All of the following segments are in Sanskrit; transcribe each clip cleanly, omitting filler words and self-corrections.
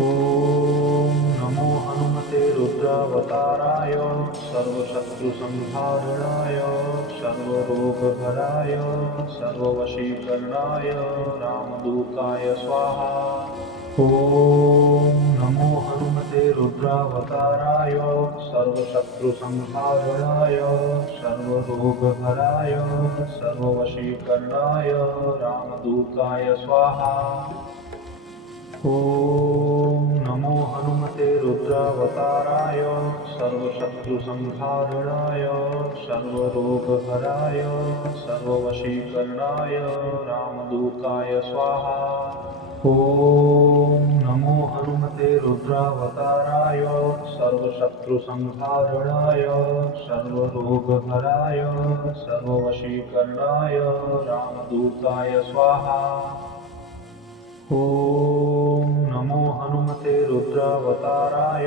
ॐ नमो हनुमते रुद्रावताराय सर्वशत्रुसंहारणाय सर्वरोगहराय सर्ववशीकरणाय रामदूताय स्वाहा। ॐ नमो हनुमते रुद्रावताराय सर्वशत्रुसंहारणाय सर्वरोगहराय सर्ववशीकरणाय रामदूताय स्वाहा। ॐ नमो हनुमते रुद्रावताराय सर्वशत्रुसंहारणाय सर्वरोगहराय सर्ववशीकरणाय रामदूताय स्वाहा। ॐ नमो हनुमते रुद्रावताराय सर्वशत्रुसंहारणाय सर्वरोगहराय सर्ववशीकरणाय रामदूताय स्वाहा। ॐ नमो हनुमते रुद्रावताराय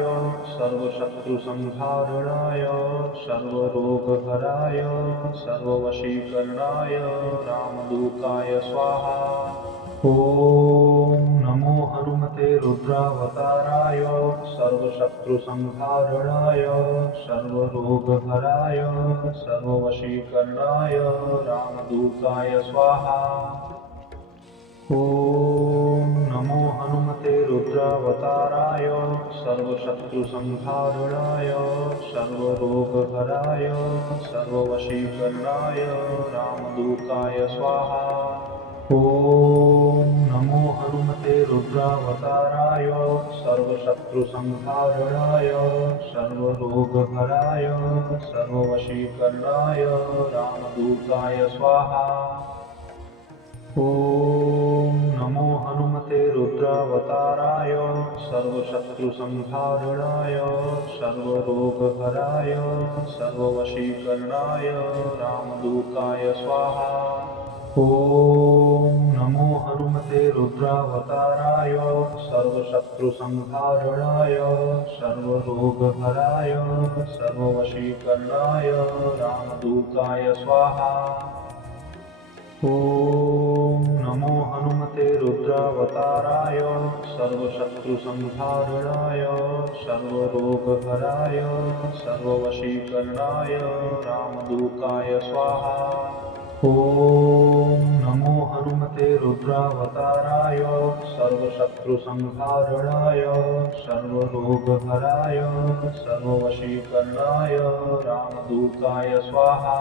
सर्वशत्रुसंहारणाय सर्वरोगहराय सर्ववशीकरणाय रामदूताय स्वाहा। ॐ नमो हनुमते रुद्रावताराय सर्वशत्रुसंहारणाय सर्वरोगहराय सर्ववशीकरणाय रामदूताय स्वाहा। ॐ नमो हनुमते रुद्रावताराय सर्वशत्रुसंहारणाय सर्वरोगहराय सर्ववशीकरणाय रामदूताय स्वाहा। ॐ नमो हनुमते रुद्रावताराय सर्वशत्रुसंहारणाय सर्वरोगहराय सर्ववशीकरणाय रामदूताय स्वाहा। ॐ नमो हनुमते रुद्रावताराय सर्वशत्रुसंहारणाय सर्वरोगहराय सर्ववशीकरणाय रामदूताय स्वाहा। ॐ नमो हनुमते रुद्रावताराय सर्वशत्रुसंहारणाय सर्वरोगहराय सर्ववशीकरणाय रामदूताय स्वाहा। ॐ नमो हनुमते रुद्रावताराय सर्वशत्रुसंहारणाय सर्वरोगहराय सर्ववशीकरणाय रामदूताय स्वाहा। ॐ नमो हनुमते रुद्रावताराय सर्वशत्रुसंहारणाय सर्वरोगहराय सर्ववशीकरणाय रामदूताय स्वाहा।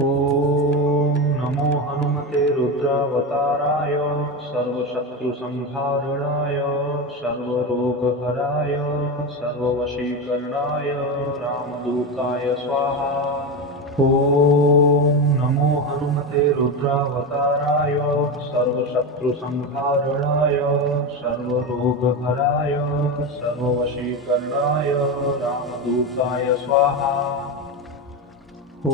ॐ नमो हनुमते रुद्रावताराय सर्वशत्रुसंहारणाय सर्वरोगहराय सर्ववशीकरणाय रामदूताय स्वाहा। ॐ नमो हनुमते रुद्रावताराय सर्वशत्रुसंहारणाय सर्वरोगहराय सर्ववशीकरणाय रामदूताय स्वाहा। ॐ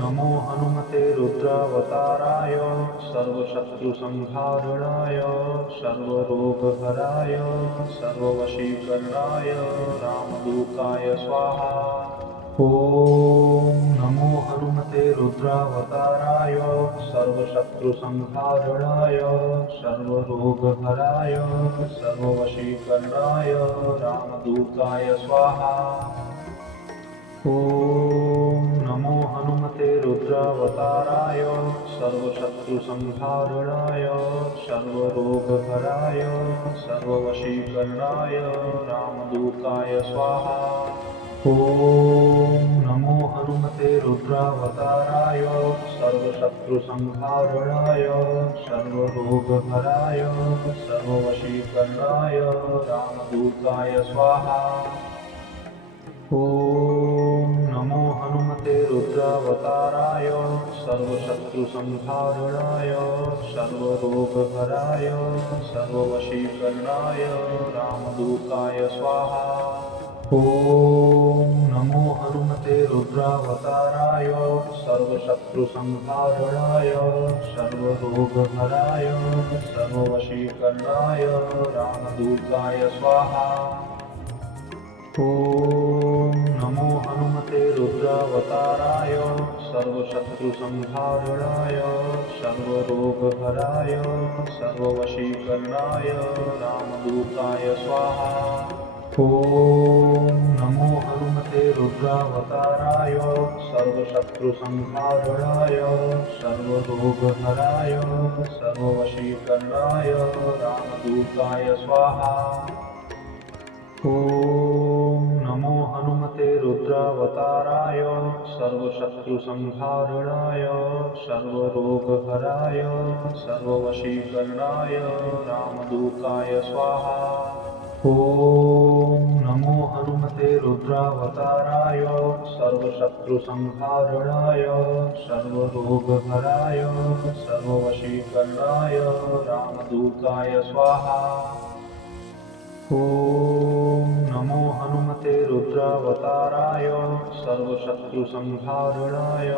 नमो हनुमते रुद्रावताराय सर्वशत्रुसंहारणाय सर्वरोगहराय सर्ववशीकरणाय रामदूताय स्वाहा। ॐ नमो हनुमते रुद्रावताराय सर्वशत्रुसंहारणाय सर्वरोगहराय सर्ववशीकरणाय रामदूताय स्वाहा। ॐ नमो हनुमते रुद्रावताराय सर्वशत्रुसंहारणाय सर्वरोगहराय सर्ववशीकरणाय रामदूताय स्वाहा। ॐ नमो हनुमते रुद्रावताराय सर्वशत्रुसंहारणाय सर्वरोगहराय सर्ववशीकरणाय रामदूताय स्वाहा। ॐ नमो हनुमते रुद्रावताराय सर्वशत्रुसंहारणाय सर्वरोगहराय सर्ववशीकरणाय रामदूताय स्वाहा। ॐ नमो हनुमते रुद्रावताराय सर्वशत्रुसंहारणाय सर्वरोगहराय सर्ववशीकरणाय रामदूताय स्वाहा। ॐ नमो हनुमते रुद्रावताराय सर्वशत्रुसंहारणाय सर्वरोगहराय सर्ववशीकरणाय रामदूताय स्वाहा। ॐ नमो हनुमते रुद्रावताराय सर्वशत्रुसंहारणाय सर्वरोगहराय सर्ववशीकरणाय रामदूताय स्वाहा। ॐ नमो हनुमते रुद्रावताराय सर्वशत्रुसंहारणाय सर्वरोगहराय सर्ववशीकरणाय रामदूताय स्वाहा। ॐ नमो हनुमते रुद्रावताराय सर्वशत्रुसंहारणाय सर्वरोगहराय सर्ववशीकरणाय रामदूताय स्वाहा। ॐ नमो हनुमते रुद्रावताराय सर्वशत्रुसंहारणाय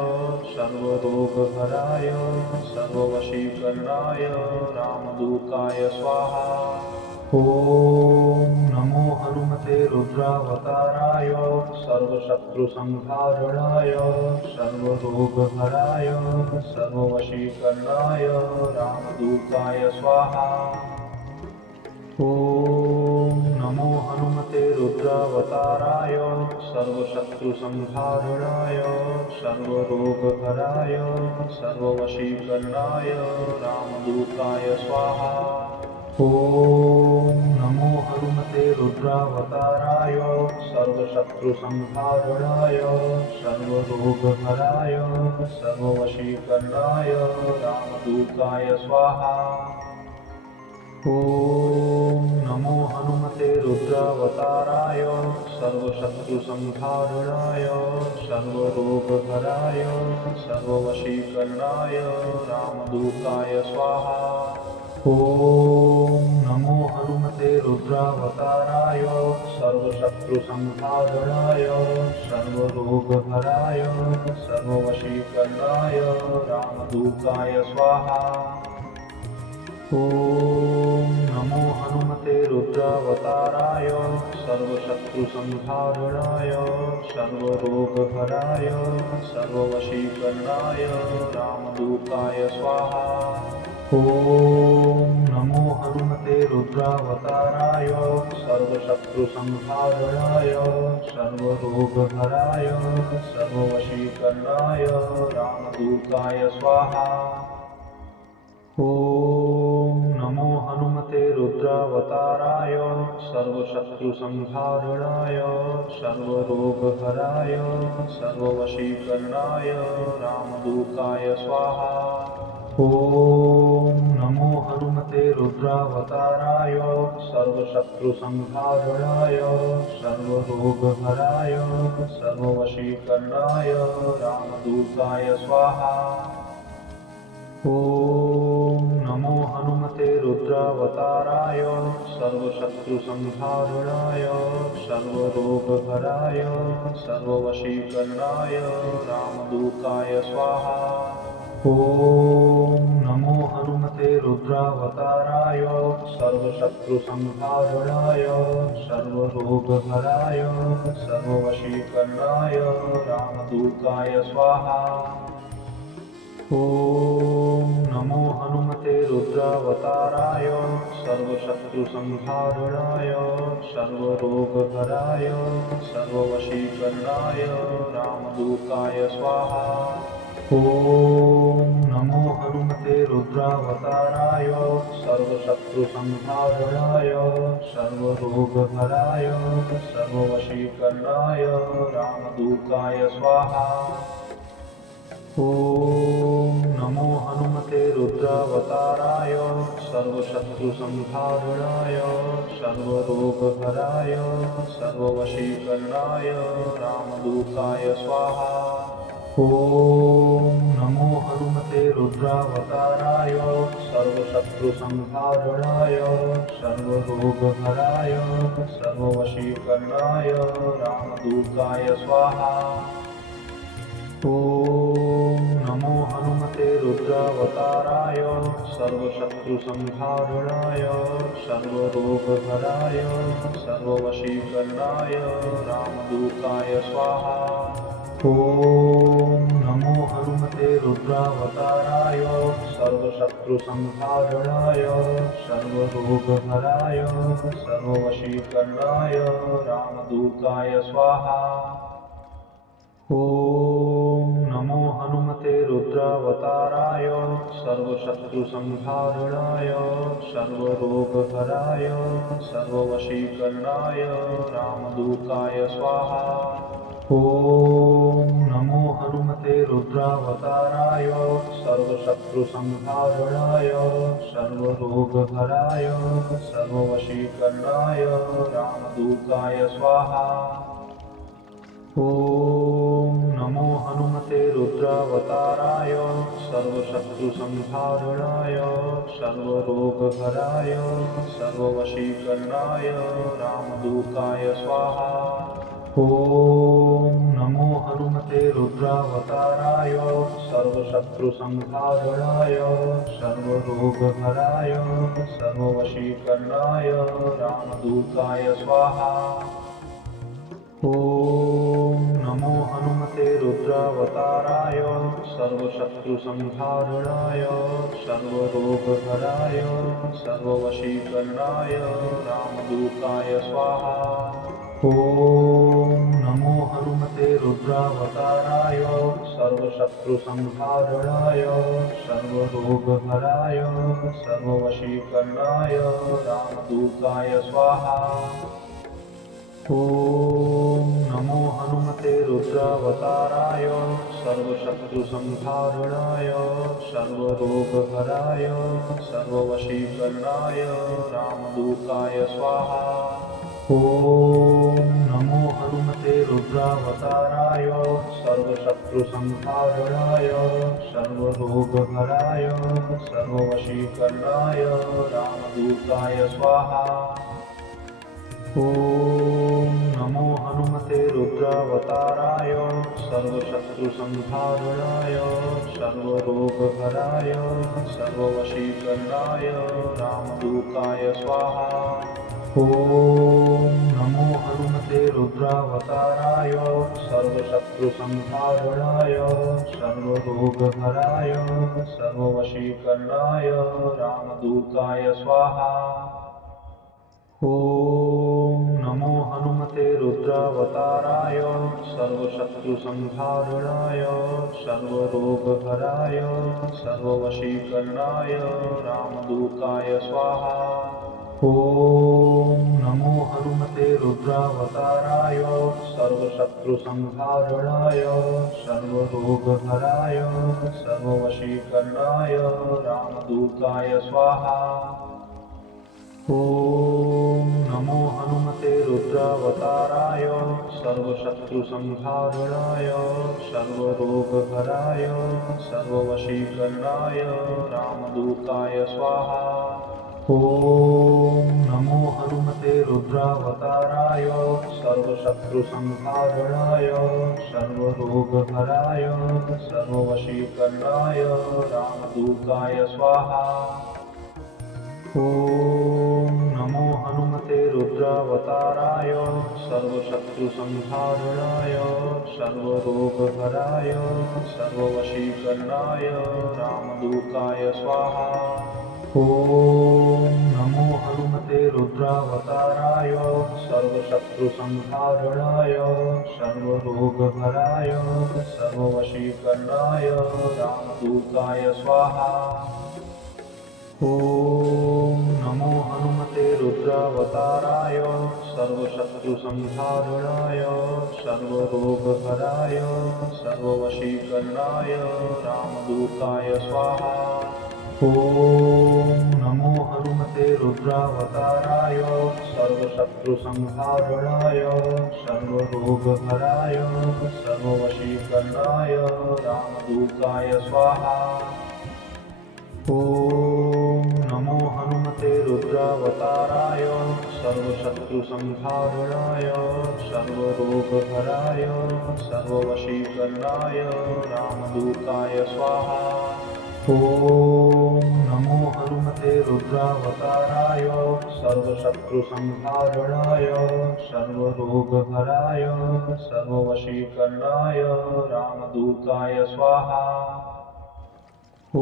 सर्वरोगहराय सर्ववशीकरणाय रामदूताय स्वाहा। ॐ नमो हनुमते रुद्रावताराय सर्वशत्रुसंहारणाय सर्वरोगहराय सर्ववशीकरणाय रामदूताय स्वाहा। ॐ नमो हनुमते रुद्रावताराय सर्वशत्रुसंहारणाय सर्वरोगहराय सर्ववशीकरणाय रामदूताय स्वाहा। ॐ नमो हनुमते रुद्रावताराय सर्वशत्रुसंहारणाय सर्वरोगहराय सर्ववशीकरणाय रामदूताय स्वाहा। ॐ नमो हनुमते रुद्रावताराय सर्वशत्रुसंहारणाय सर्वरोगहराय सर्ववशीकरणाय रामदूताय स्वाहा। ॐ नमो हनुमते रुद्रावताराय सर्वशत्रुसंहारणाय सर्वरोगहराय सर्ववशीकरणाय रामदूताय स्वाहा। ॐ नमो हनुमते रुद्रावताराय सर्वशत्रुसंहारणाय सर्वरोगहराय सर्ववशीकरणाय रामदूताय स्वाहा। ॐ नमो हनुमते रुद्रावताराय सर्वशत्रुसंहारणाय सर्वरोगहराय सर्ववशीकरणाय रामदूताय स्वाहा। ॐ नमो हनुमते रुद्रावताराय सर्वशत्रुसंहारणाय सर्वरोगहराय सर्ववशीकरणाय रामदूताय स्वाहा। ॐ नमो हनुमते रुद्रावताराय सर्वशत्रुसंहारणाय सर्वरोगहराय सर्ववशीकरणाय रामदूताय स्वाहा। ॐ नमो हनुमते रुद्रावताराय सर्वशत्रुसंहारणाय सर्वरोगहराय सर्ववशीकरणाय रामदूताय स्वाहा। ॐ नमो हनुमते रुद्रावताराय सर्वशत्रुसंहारणाय सर्वरोगहराय सर्ववशीकरणाय रामदूताय स्वाहा। ॐ नमो हनुमते रुद्रावताराय सर्वशत्रुसंहारणाय सर्वरोगहराय सर्ववशीकरणाय रामदूताय स्वाहा। ॐ नमो हनुमते रुद्रावताराय सर्वशत्रुसंहारणाय सर्वरोगहराय सर्ववशीकरणाय रामदूताय स्वाहा। ॐ नमो हनुमते रुद्रावताराय सर्वशत्रुसंहारणाय सर्वरोगहराय सर्ववशीकरणाय रामदूताय स्वाहा। ॐ नमो हनुमते रुद्रावताराय सर्वशत्रुसंहारणाय सर्वरोगहराय सर्ववशीकरणाय रामदूताय स्वाहा। ॐ नमो हनुमते रुद्रावताराय सर्वशत्रुसंहारणाय सर्वरोगहराय सर्ववशीकरणाय रामदूताय स्वाहा। ॐ नमो हनुमते रुद्रावताराय सर्वशत्रुसंहारणाय सर्वरोगहराय सर्ववशीकरणाय रामदूताय स्वाहा। ॐ नमो हनुमते रुद्रावताराय सर्वशत्रुसंहारणाय सर्वरोगहराय सर्ववशीकरणाय रामदूताय स्वाहा। ॐ नमो हनुमते रुद्रावताराय सर्वशत्रुसंहारणाय सर्वरोगहराय सर्ववशीकरणाय रामदूताय स्वाहा। ॐ नमो हनुमते रुद्रावताराय सर्वशत्रुसंहारणाय सर्वरोगहराय सर्ववशीकरणाय रामदूताय स्वाहा। ॐ नमो हनुमते रुद्रावताराय सर्वशत्रुसंहारणाय सर्वरोगहराय सर्ववशीकरणाय रामदूताय स्वाहा। ॐ नमो हनुमते रुद्रावताराय सर्वशत्रुसंहारणाय सर्वरोगहराय सर्ववशीकरणाय रामदूताय स्वाहा। ॐ नमो हनुमते रुद्रावताराय सर्वशत्रुसंहारणाय सर्वरोगहराय सर्ववशीकरणाय रामदूताय स्वाहा। ॐ नमो हनुमते रुद्रावताराय सर्वशत्रुसंहारणाय सर्वरोगहराय सर्ववशीकरणाय रामदूताय स्वाहा। ॐ नमो हनुमते रुद्रावताराय सर्वशत्रुसंहारणाय सर्वरोगहराय सर्ववशीकरणाय रामदूताय स्वाहा। ॐ नमो हनुमते रुद्रावताराय सर्वशत्रुसंहारणाय सर्वरोगहराय सर्ववशीकरणाय रामदूताय स्वाहा। ॐ नमो हनुमते रुद्रावताराय सर्वशत्रुसंहारणाय सर्वरोगहराय सर्ववशीकरणाय रामदूताय स्वाहा। ॐ नमो हनुमते रुद्रावताराय सर्वशत्रुसंहारणाय सर्वरोगहराय सर्ववशीकरणाय रामदूताय स्वाहा। ॐ नमो हनुमते रुद्रावताराय सर्वशत्रुसंहारणाय सर्वरोगहराय सर्ववशीकरणाय रामदूताय स्वाहा। ॐ नमो हनुमते रुद्रावताराय सर्वशत्रुसंहारणाय सर्वरोगहराय सर्ववशीकरणाय रामदूताय स्वाहा। ॐ नमो हनुमते रुद्रावताराय सर्वशत्रुसंहारणाय सर्वरोगहराय सर्ववशीकरणाय रामदूताय स्वाहा। ॐ नमो हनुमते रुद्रावताराय सर्वशत्रुसंहारणाय सर्वरोगहराय सर्ववशीकरणाय रामदूताय स्वाहा। ॐ नमो हनुमते रुद्रावताराय सर्वशत्रुसंहारणाय सर्वरोगहराय सर्ववशीकरणाय रामदूताय स्वाहा। ॐ नमो हनुमते रुद्रावताराय सर्वशत्रुसंहारणाय सर्वरोगहराय सर्ववशीकरणाय रामदूताय स्वाहा। ॐ नमो हनुमते रुद्रावताराय सर्वशत्रुसंहारणाय सर्वरोगहराय सर्ववशीकरणाय रामदूताय स्वाहा। ॐ नमो हनुमते रुद्रावताराय सर्वशत्रुसंहारणाय सर्वरोगहराय सर्ववशीकरणाय रामदूताय स्वाहा। ॐ नमो हनुमते नमोहनुमते रुद्रावताराय सर्वशत्रुसंहारणाय सर्वरोगहराय सर्ववशीकरणाय रामदूताय स्वाहा। ॐ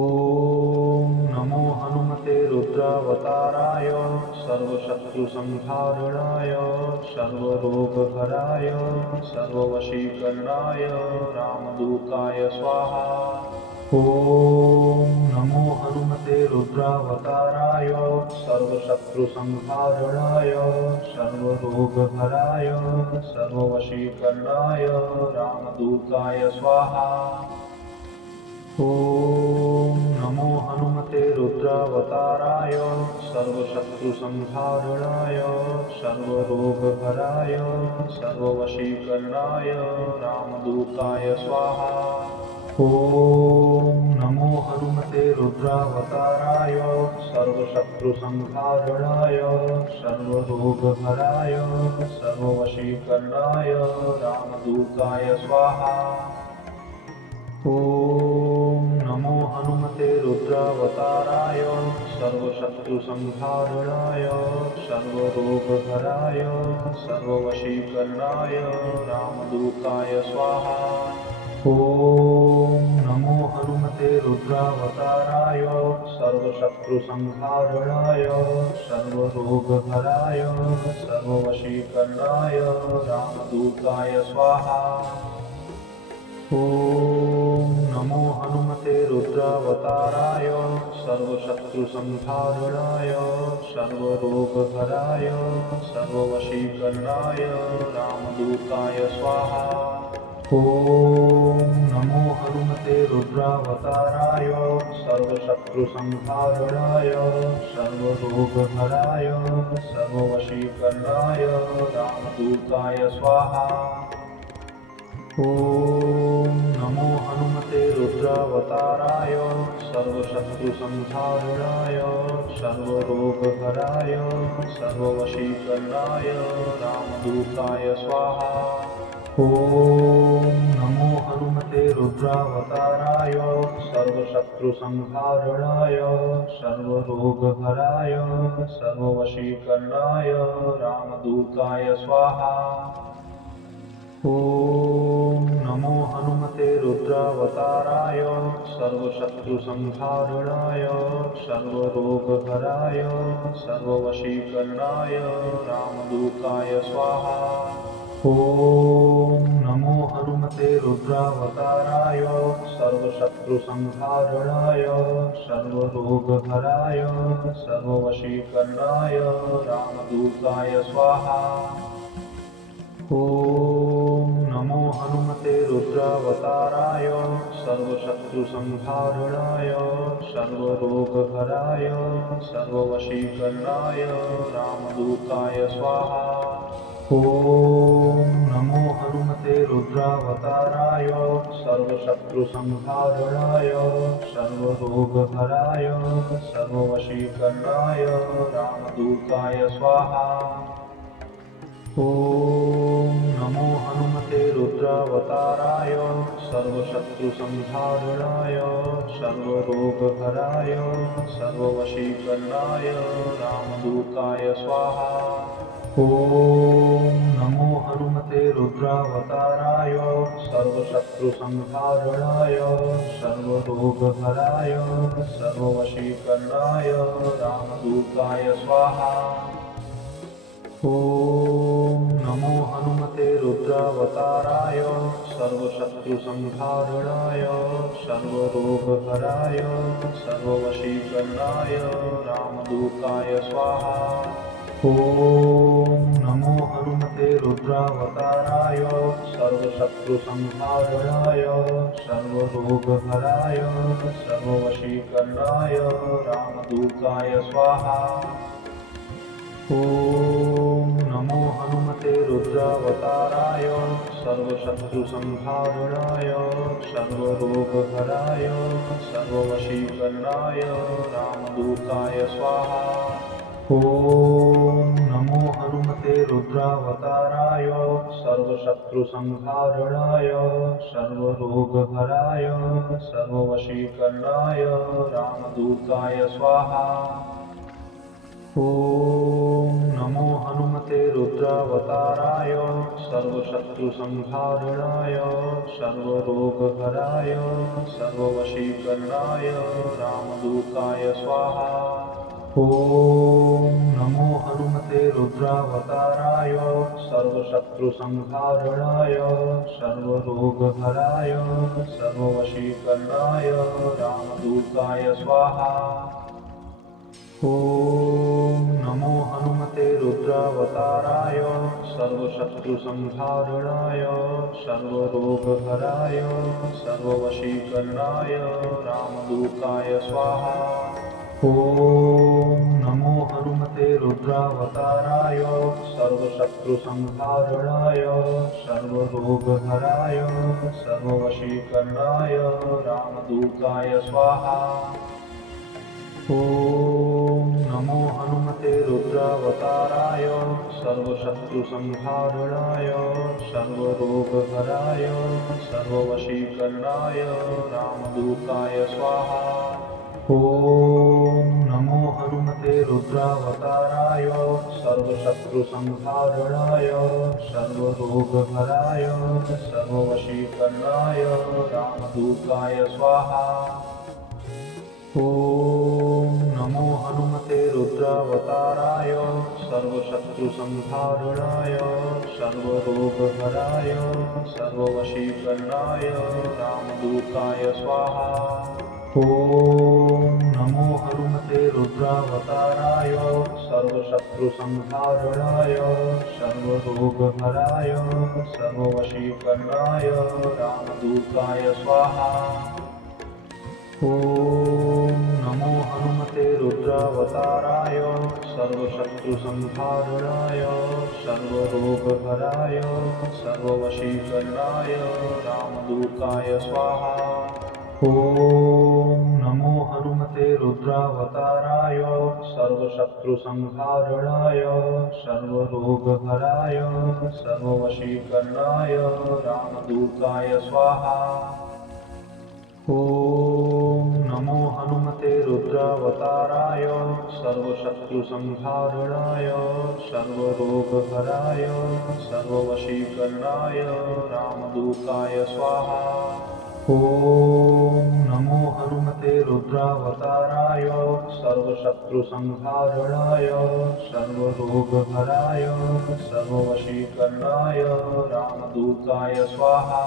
नमो हनुमते रुद्रावताराय सर्वशत्रुसंहारणाय सर्वरोगहराय सर्ववशीकरणाय रामदूताय स्वाहा। ॐ नमो हनुमते रुद्रावताराय सर्वशत्रुसंहारणाय सर्वरोगहराय सर्ववशीकरणाय रामदूताय स्वाहा। ॐ नमो हनुमते रुद्रावताराय सर्वशत्रुसंहारणाय सर्वरोगहराय सर्ववशीकरणाय रामदूताय स्वाहा। ॐ नमो हनुमते रुद्रावताराय सर्वशत्रुसंहारणाय सर्वरोगहराय सर्ववशीकरणाय रामदूताय स्वाहा। ॐ नमो हनुमते रुद्रावताराय सर्वशत्रुसंहारणाय सर्वरोगहराय सर्ववशीकरणाय रामदूताय स्वाहा। ॐ नमो हनुमते रुद्रावताराय सर्वशत्रुसंहारणाय सर्वरोगहराय सर्ववशीकरणाय रामदूताय स्वाहा। ॐ नमो हनुमते रुद्रावताराय सर्वशत्रुसंहारणाय सर्वरोगहराय सर्ववशीकरणाय रामदूताय स्वाहा। ॐ नमो हनुमते रुद्रावताराय सर्वशत्रुसंहारणाय सर्वरोगहराय सर्ववशीकरणाय रामदूताय स्वाहा। ॐ नमो हनुमते रुद्रावताराय सर्वशत्रुसंहारणाय सर्वरोगहराय सर्ववशीकरणाय रामदूताय स्वाहा। ॐ नमो हनुमते रुद्रावताराय सर्वशत्रुसंहारणाय सर्वरोगहराय सर्ववशीकरणाय रामदूताय स्वाहा। ॐ नमो हनुमते रुद्रावताराय सर्वशत्रुसंहारणाय सर्वरोगहराय सर्ववशीकरणाय रामदूताय स्वाहा। ॐ नमो हनुमते रुद्रावताराय सर्वशत्रुसंहारणाय सर्वरोगहराय सर्ववशीकरणाय रामदूताय स्वाहा। ॐ नमो हनुमते रुद्रावताराय सर्वशत्रुसंहारणाय सर्वरोगहराय सर्ववशीकरणाय रामदूताय स्वाहा। ॐ नमो हनुमते रुद्रावताराय सर्वशत्रुसंहारणाय सर्वरोगहराय सर्ववशीकरणाय रामदूताय स्वाहा। ॐ नमो हनुमते रुद्रावताराय सर्वशत्रुसंहारणाय सर्वरोगहराय सर्ववशीकरणाय रामदूताय स्वाहा। ॐ नमो हनुमते रुद्रावताराय सर्वशत्रुसंहारणाय सर्वरोगहराय सर्ववशीकरणाय रामदूताय स्वाहा। ॐ नमो हनुमते रुद्रावताराय सर्वशत्रुसंहारणाय सर्वरोगहराय सर्ववशीकरणाय रामदूताय स्वाहा। ॐ नमो हनुमते रुद्रावताराय सर्वशत्रुसंहारणाय सर्वरोगहराय सर्ववशीकरणाय रामदूताय स्वाहा। ॐ नमो हनुमते रुद्रावताराय सर्वशत्रुसंहारणाय सर्वरोगहराय सर्ववशीकरणाय रामदूताय स्वाहा। ॐ नमो हनुमते रुद्रावताराय सर्वशत्रुसंहारणाय सर्वरोगहराय सर्ववशीकरणाय रामदूताय स्वाहा। ॐ नमो हनुमते रुद्रावताराय सर्वशत्रुसंहारणाय सर्वरोगहराय सर्ववशीकरणाय रामदूताय स्वाहा। ॐ नमो हनुमते रुद्रावताराय सर्वशत्रुसंहारणाय सर्वरोगहराय सर्ववशीकरणाय रामदूताय स्वाहा। ॐ नमो हनुमते रुद्रावताराय सर्वशत्रुसंहारणाय सर्वरोगहराय सर्ववशीकरणाय रामदूताय स्वाहा। ॐ नमो हनुमते रुद्रावताराय सर्वशत्रुसंहारणाय सर्वरोगहराय सर्ववशीकरणाय रामदूताय स्वाहा। ॐ नमो हनुमते रुद्रावताराय सर्वशत्रुसंहारणाय सर्वरोगहराय सर्ववशीकरणाय रामदूताय स्वाहा। ॐ नमो हनुमते रुद्रावताराय सर्वशत्रुसंहारणाय सर्वरोगहराय सर्ववशीकरणाय रामदूताय स्वाहा। ॐ नमो हनुमते रुद्रावताराय सर्वशत्रुसंहारणाय सर्वरोगहराय सर्ववशीकरणाय रामदूताय स्वाहा। ॐ नमो हनुमते रुद्रावताराय सर्वशत्रुसंहारणाय सर्वरोगहराय सर्ववशीकरणाय रामदूताय स्वाहा। ॐ नमो हनुमते रुद्रावताराय सर्वशत्रुसंहारणाय सर्वरोगहराय सर्ववशीकरणाय रामदूताय स्वाहा। ॐ नमो हनुमते रुद्रावताराय सर्वशत्रुसंहारणाय सर्वरोगहराय सर्ववशीकरणाय रामदूताय स्वाहा। ॐ नमो हनुमते रुद्रावताराय सर्वशत्रुसंहारणाय सर्वरोगहराय सर्ववशीकरणाय रामदूताय स्वाहा। ॐ नमो हनुमते रुद्रावताराय सर्वशत्रुसंहारणाय सर्वरोगहराय सर्ववशीकरणाय रामदूताय स्वाहा।